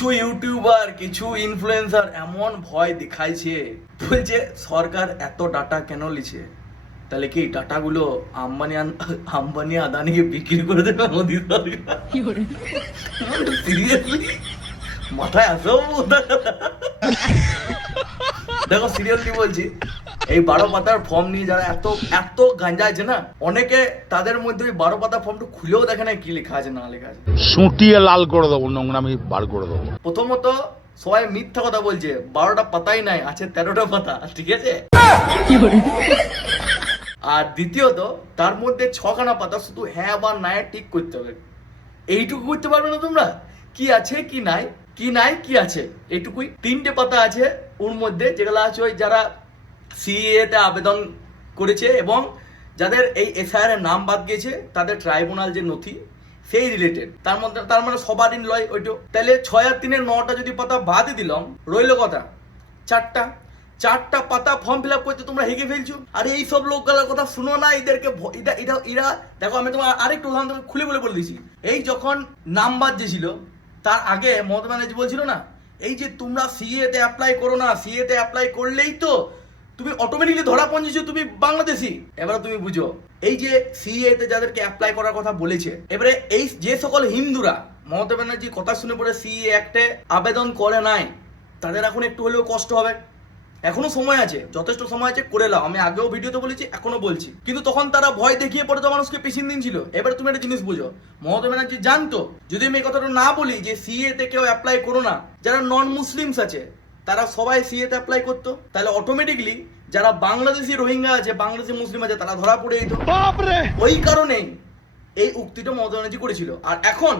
কিছু ইউটিউবার কিছু ইনফ্লুয়েন্সার এমন ভয় দেখাইছে, বলছে সরকার এত ডাটা কেন লিছে, তাহলে কি ডাটাগুলো আম্বানি আদানিকে বিক্রি করে দেবে মোদি সরকার? সিরিয়াসলি মাথায় আসো? দেখো সিরিয়াসলি বলছি, এই 12 পাতার ফর্ম নিয়ে যারা এত এত গাঞ্জা আছে না, অনেকে তাদের মধ্যে ওই 12 পাতা ফর্মটা খুলেও দেখে না কি লেখা আছে না লেখা আছে। সুটিয়ে লাল করে দেবো, নোংরামি বার করে দেবো। প্রথমত সবাই মিথ্যা কথা বলছে, 12টা পাতাই নাই, আছে 13টা পাতা, ঠিক আছে? আর দ্বিতীয়ত তার মধ্যে 6খানা পাতা শুধু হ্যাঁ বা না ঠিক করতে হবে। এইটুকু করতে পারবে না তোমরা? কি আছে কি নাই, কি নাই কি আছে, এইটুকুই। 3টে পাতা আছে ওর মধ্যে, যেগুলো আছে ওই যারা সিএ তে আবেদন করেছে এবং যাদের এই এসআইআর এর নাম বাদ গিয়েছে, তাদের ট্রাইব্যুনাল যে নথি সেই রিলেটেড, তার মানে সবারই লয় ওইটো। তাহলে 6 আর 3 9টা যদি পাতা বাদই দিলাম, রইল কথা 4টা পাতা ফর্ম ফিল আপ করতে তোমরা হেগে ফেলছো। আর এই সব লোকগুলোর কথা শুনো না, এদেরকে এরা দেখো, আমি তোমার আরেকটু উদাহরণ খুলে বলে দিয়েছি। এই যখন নাম বাদ দিয়েছিল, তার আগে মমতা ব্যানার্জি বলছিল না, এই যে তোমরা সিএ তে অ্যাপ্লাই করো না, সিএ তে অ্যাপ্লাই করলেই তো তুমি অটোমেটিকলি ধরা পড়েছো তুমি বাংলাদেশি। এবারে তুমি বুঝো, এই যে সিএ তে যাদেরকে অ্যাপ্লাই করার কথা বলেছে, এবারে এই যে সকল হিন্দুরা মমতা ব্যানার্জি কথা শুনে পড়ে সিএ অ্যাক্টে আবেদন করে নাই, তাদের এখন একটু হলেও কষ্ট হবে। এখনো সময় আছে, যথেষ্ট সময় আছে, করে নাও। আমি আগেও ভিডিওতে বলেছি, এখনো বলছি, কিন্তু তখন তারা ভয় দেখিয়ে পড়ে তো মানুষকে পিছিয়ে দিন ছিল। এবার তুমি একটা জিনিস বুঝো, মমতা ব্যানার্জি জানতো যদি আমি এই কথাটা না বলি যে সিএ তে কেউ অ্যাপ্লাই করো না, যারা নন মুসলিমস আছে তারা সবাই সিএ তে অ্যাপ্লাই করতো, তাহলে অটোমেটিকলি যারা বাংলাদেশি রোহিঙ্গা আছে, বাংলাদেশি মুসলিম আছে, তারা ধরা পড়ে যেত। ওই কারণেই এই উক্তিটা মমতা ব্যানার্জি করেছিল। আর এখন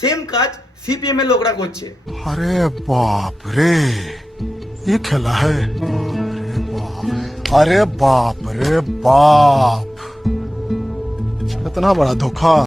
সেম কাজ সিপিএম এর লোকরা করছে। अरे बाप रे, ये खेला है? अरे बाप रे बाप, इतना बड़ा धोखा।